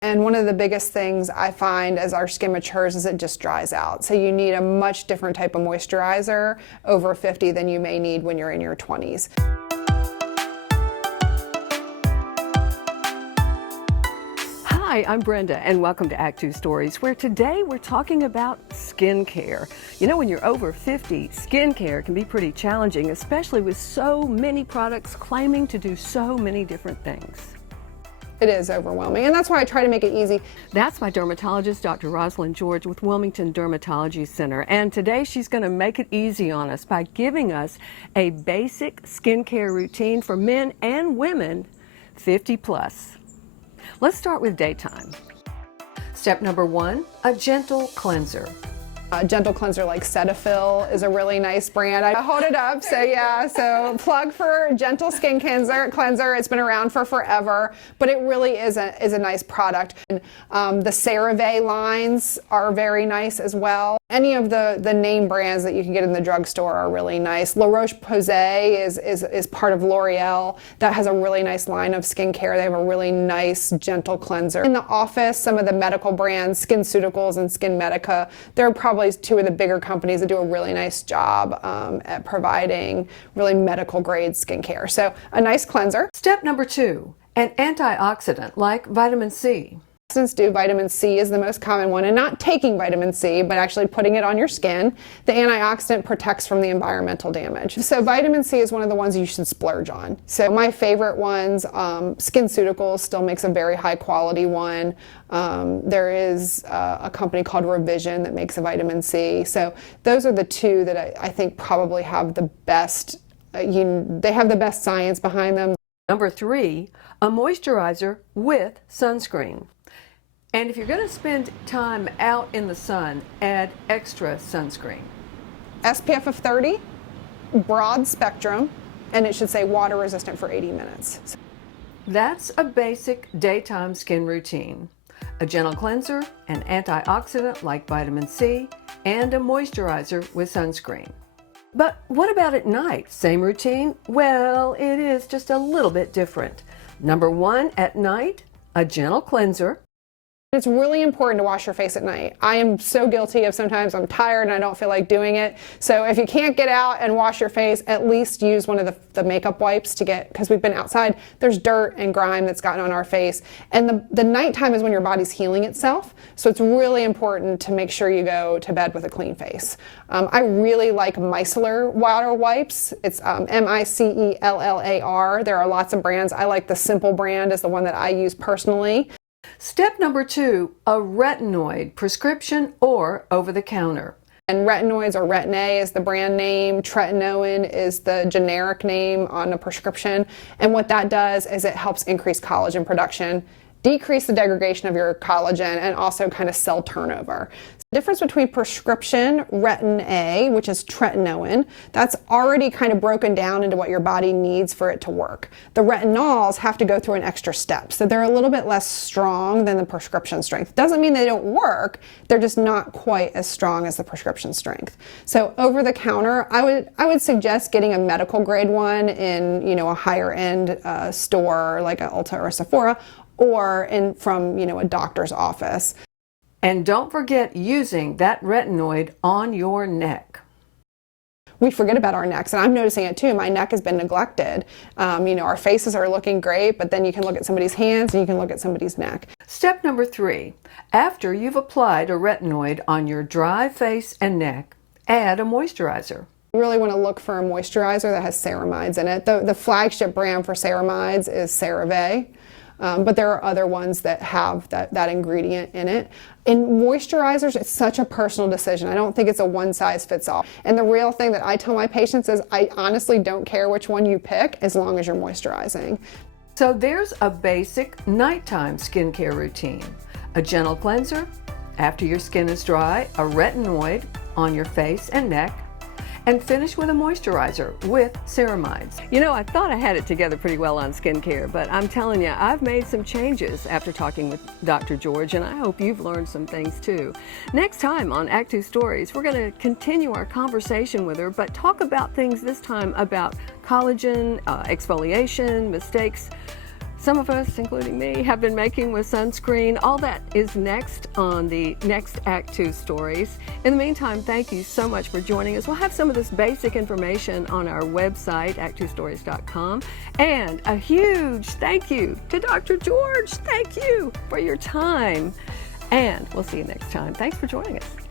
And one of the biggest things I find as our skin matures is it just dries out. So you need a much different type of moisturizer over 50 than you may need when you're in your 20s. Hi, I'm Brenda, and welcome to actTWO Stories, where today we're talking about skincare. You know, when you're over 50, skincare can be pretty challenging, especially with so many products claiming to do so many different things. It is overwhelming, and that's why I try to make it easy. That's my dermatologist, Dr. Rosalyn George with Wilmington Dermatology Center, and today she's going to make it easy on us by giving us a basic skincare routine for men and women 50 plus. Let's start with daytime. Step number 1, a gentle cleanser. A gentle cleanser like Cetaphil is a really nice brand. I hold it up, so yeah, so plug for gentle skin cleanser. It's been around for forever, but it really is a nice product. And, the CeraVe lines are very nice as well. Any of the name brands that you can get in the drugstore are really nice. La Roche-Posay is part of L'Oreal. That has a really nice line of skincare. They have a really nice gentle cleanser. In the office, some of the medical brands, SkinCeuticals and SkinMedica, they're probably two of the bigger companies that do a really nice job at providing really medical grade skincare. So a nice cleanser. Step number 2, an antioxidant like vitamin C. Vitamin C is the most common one, and not taking vitamin C, but actually putting it on your skin. The antioxidant protects from the environmental damage. So vitamin C is one of the ones you should splurge on. So my favorite ones, SkinCeuticals still makes a very high quality one. There is a company called Revision that makes a vitamin C. So those are the two that I think probably have the best, they have the best science behind them. Number 3, a moisturizer with sunscreen. And if you're going to spend time out in the sun, add extra sunscreen. SPF of 30, broad spectrum, and it should say water resistant for 80 minutes. That's a basic daytime skin routine. A gentle cleanser, an antioxidant like vitamin C, and a moisturizer with sunscreen. But what about at night? Same routine? Well, it is just a little bit different. Number 1, at night, a gentle cleanser. It's really important to wash your face at night. I am so guilty of sometimes I'm tired and I don't feel like doing it. So if you can't get out and wash your face, at least use one of the makeup wipes to get, because we've been outside, there's dirt and grime that's gotten on our face. And the nighttime is when your body's healing itself. So it's really important to make sure you go to bed with a clean face. I really like micellar water wipes. It's M-I-C-E-L-L-A-R. There are lots of brands. I like the Simple brand is the one that I use personally. Step number 2, a retinoid, prescription or over-the-counter. And Retinoids, or Retin-A is the brand name. Tretinoin is the generic name on a prescription. And what that does is it helps increase collagen production, decrease the degradation of your collagen, and also kind of cell turnover. The difference between prescription Retin-A, which is tretinoin, that's already kind of broken down into what your body needs for it to work. The retinols have to go through an extra step, so they're a little bit less strong than the prescription strength. Doesn't mean they don't work, they're just not quite as strong as the prescription strength. So over the counter, I would suggest getting a medical grade one in a higher end store like an Ulta or a Sephora, or from a doctor's office. And don't forget using that retinoid on your neck. We forget about our necks, and I'm noticing it too. My neck has been neglected. Our faces are looking great, but then you can look at somebody's hands and you can look at somebody's neck. Step number 3, after you've applied a retinoid on your dry face and neck, add a moisturizer. You really want to look for a moisturizer that has ceramides in it. The flagship brand for ceramides is CeraVe. But there are other ones that have that ingredient in it. In moisturizers, it's such a personal decision. I don't think it's a one size fits all. And the real thing that I tell my patients is I honestly don't care which one you pick as long as you're moisturizing. So there's a basic nighttime skincare routine. A gentle cleanser, after your skin is dry, a retinoid on your face and neck, and finish with a moisturizer with ceramides. You know, I thought I had it together pretty well on skincare, but I'm telling you, I've made some changes after talking with Dr. George, and I hope you've learned some things too. Next time on actTWO Stories, we're going to continue our conversation with her, but talk about things this time about collagen, exfoliation, mistakes some of us, including me, have been making with sunscreen. All that is next on the next Act 2 stories. In the meantime, thank you so much for joining us. We'll have some of this basic information on our website, actTWOstories.com. And a huge thank you to Dr. George. Thank you for your time. And we'll see you next time. Thanks for joining us.